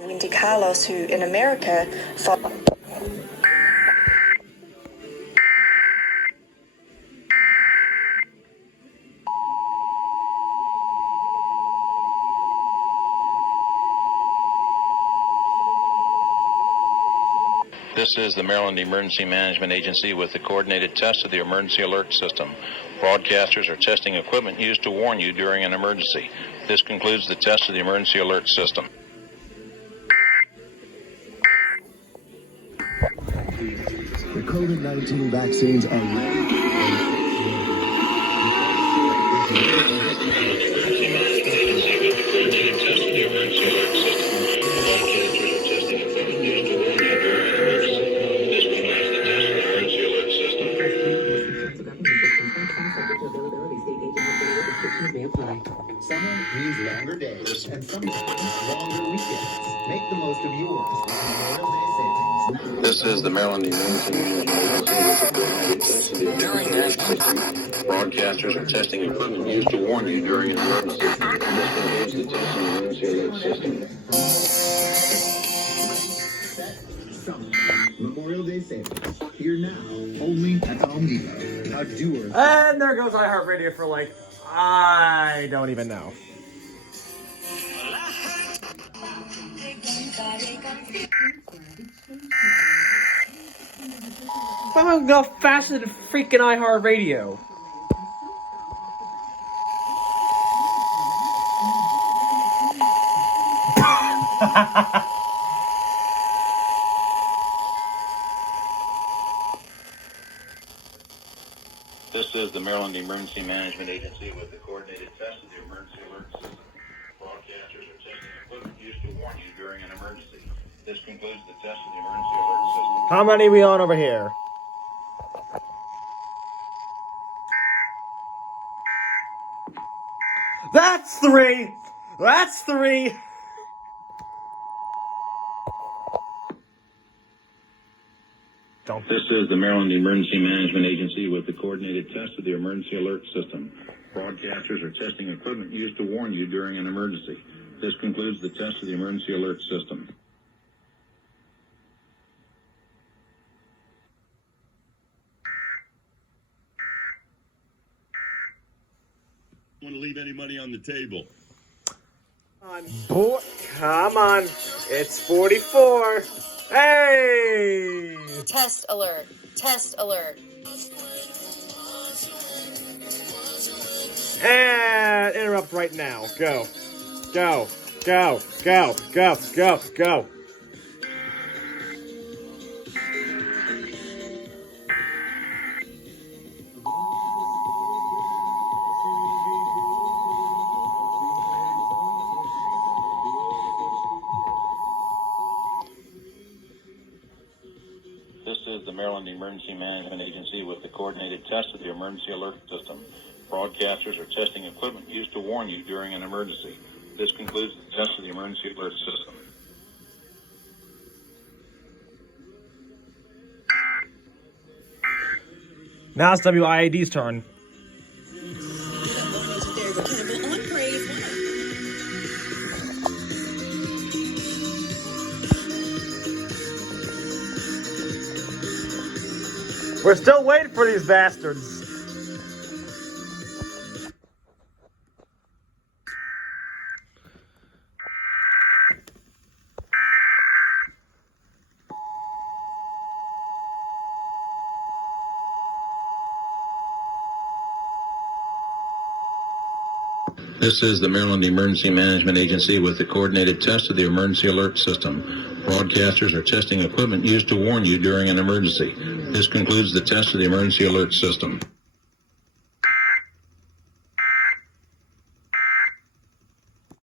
Wendy Carlos, who in America fought. This is the Maryland Emergency Management Agency with the coordinated test of the emergency alert system. Broadcasters are testing equipment used to warn you during an emergency. This concludes the test of the emergency alert system. The COVID-19 vaccines are ready. Summer means longer days and some longer weekends. Make the most of yours. This is the Maryland Emergency Management Agency with the coordinated test of the emergency alert system. Broadcasters are testing equipment used to warn you during an emergency. This concludes the test of the emergency alert system. Memorial Day savings. Here now, only at Home Depot. How doers. And there goes iHeartRadio for like, I don't even know. I'm gonna go faster than freaking iHeartRadio. This is the Maryland Emergency Management Agency with the coordinated test of the emergency alert system. Broadcasters are testing equipment used to warn you during an emergency. This concludes the test of the emergency alert system. How many are we on over here? That's three! That's three! This is the Maryland Emergency Management Agency with the coordinated test of the emergency alert system. Broadcasters are testing equipment used to warn you during an emergency. This concludes the test of the emergency alert system. Want to leave any money on the table? Come on. It's 44. Hey! Test alert. Test alert. And interrupt right now. Go. Go. Go. Go. Go. Go. Go. This is the Maryland Emergency Management Agency with the coordinated test of the emergency alert system. Broadcasters are testing equipment used to warn you during an emergency. This concludes the test of the emergency alert system. Now it's WIAD's turn. We're still waiting for these bastards. This is the Maryland Emergency Management Agency with the coordinated test of the emergency alert system. Broadcasters are testing equipment used to warn you during an emergency. This concludes the test of the emergency alert system.